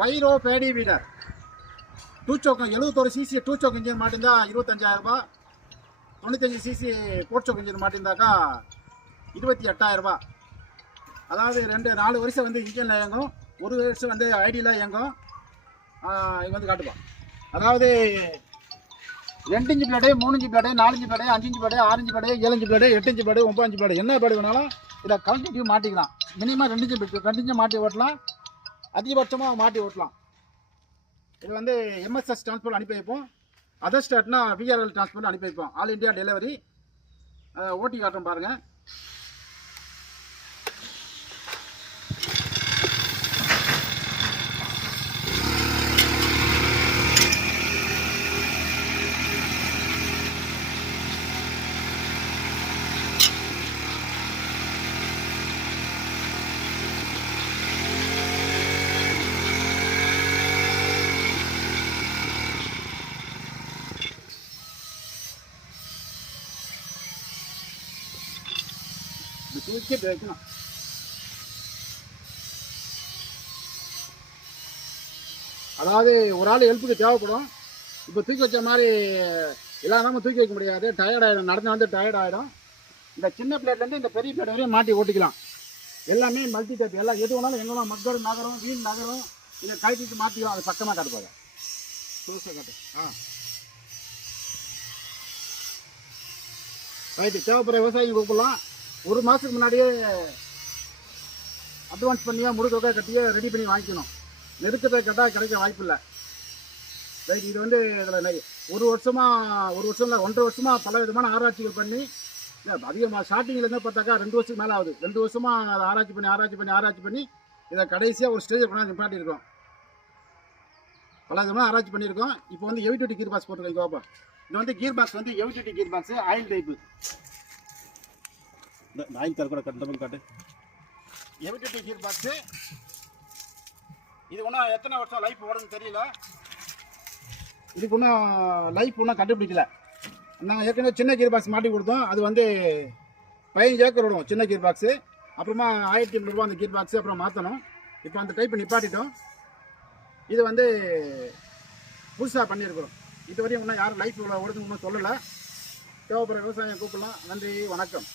பைரோ paddy weeder two சோக்கம் 71 cc two stroke engine மாட்டிருந்தா 25,000 ரூபாய். 95 சிசி ஃபோர் சோக் இன்ஜின் மாட்டிருந்தாக்கா 28,000 ரூபாய். அதாவது 4 வருஷம் வந்து இன்ஜினில் இயங்கும், 1 வருஷம் வந்து ஐடியில் இயங்கும். இது வந்து காட்டுப்பான். அதாவது 2 inch blade, 3 inch blade, 4 inch blade, 5 inch blade, 6 inch blade, 7 inch blade, 8 inch blade, 9 inch blade, என்ன பிளேடு வேணாலும் இதில் கலெக்டிவ் மாட்டிக்கலாம். மினிமம் 2 இன்ச்சு மாட்டி ஓட்டலாம், அதிகபட்சமாக மாட்டி ஓட்டலாம். இது வந்து எம்எஸ்எஸ் டிரான்ஸ்போர்ட் அனுப்பி வைப்போம். அதர் ஸ்டேட்னா விஆர்எல் டிரான்ஸ்போர்ட் அனுப்பி வைப்போம். All India delivery. ஓட்டி காட்டுறோம் பாருங்கள். தூக்கி வைக்கணும். அதாவது ஒரு ஆள் ஹெல்ப்புக்கு தேவைப்படும். இப்போ தூக்கி வச்ச மாதிரி எல்லாமே தூக்கி வைக்க முடியாது, டயர்ட் ஆகிடும், நடந்து வந்து டயர்ட் ஆகிடும். இந்த சின்ன பிளேட்லேருந்து இந்த பெரிய பிளேட் வரையும் மாட்டி ஓட்டிக்கலாம். எல்லாமே மல்டி டைப், எல்லாம் எது வேணாலும் எங்கே மக்கள் நகரம் வீண் நகரம் இதை கழட்டிட்டு மாற்றிக்கலாம். அது பக்கமாக காட்டுப்பாங்க. புதுசாக காட்டு. ரைட்டு. தேவைப்படுற விவசாயிங்க கூப்பிடலாம். 1 மாதத்துக்கு முன்னாடியே அட்வான்ஸ் பண்ணியா முழுக்க கட்டியே ரெடி பண்ணி வாங்கிக்கணும். நெருக்கத்தை கட்டால் கிடைக்க வாய்ப்பு இல்லை. ரைட். இது வந்து இதில் 1 வருஷம் இல்லை 1.5 வருஷமாக பல விதமான ஆராய்ச்சிகள் பண்ணி அதிகமாக ஸ்டார்டிங்லேருந்து பார்த்தாக்கா 2 வருஷத்துக்கு மேலே ஆகுது. 2 வருஷமாக அதை ஆராய்ச்சி பண்ணி இதை கடைசியாக ஒரு ஸ்டேஜ் கொண்டாந்து நிப்பாட்டியிருக்கோம். பல விதமாக ஆராய்ச்சி பண்ணியிருக்கோம். இப்போ வந்து ஹெவி டியூட்டி கீர் பாக்ஸ் போட்டுருக்கோம். பாப்பா, இது வந்து கீர் பாக்ஸ் வந்து heavy duty gear box, oil type. Oil தர கூட காட்டு. Heavy duty gear box. இது ஒன்றும் எத்தனை வருஷம் லைஃப் ஓடுன்னு தெரியல. இதுக்கு ஒன்றும் லைஃப் ஒன்றும் கண்டுபிடிக்கல. நாங்கள் ஏற்கனவே சின்ன கீர் பாக்ஸ் மாட்டி கொடுத்தோம். அது வந்து 15 ஏக்கர் விடும் சின்ன கீர் பாக்ஸு. அப்புறமா 1,800 ரூபா அந்த கீர் பாக்ஸு அப்புறம் மாற்றணும். இப்போ அந்த டைப் நிப்பாட்டிட்டோம். இது வந்து புதுசாக பண்ணியிருக்கிறோம். இதுவரையும் இன்னும் யாரும் லைஃப் ஓடுறதுன்னு ஒன்றும் சொல்லலை. தேவைப்படுற விவசாயம் கூப்பிடலாம். நன்றி, வணக்கம்.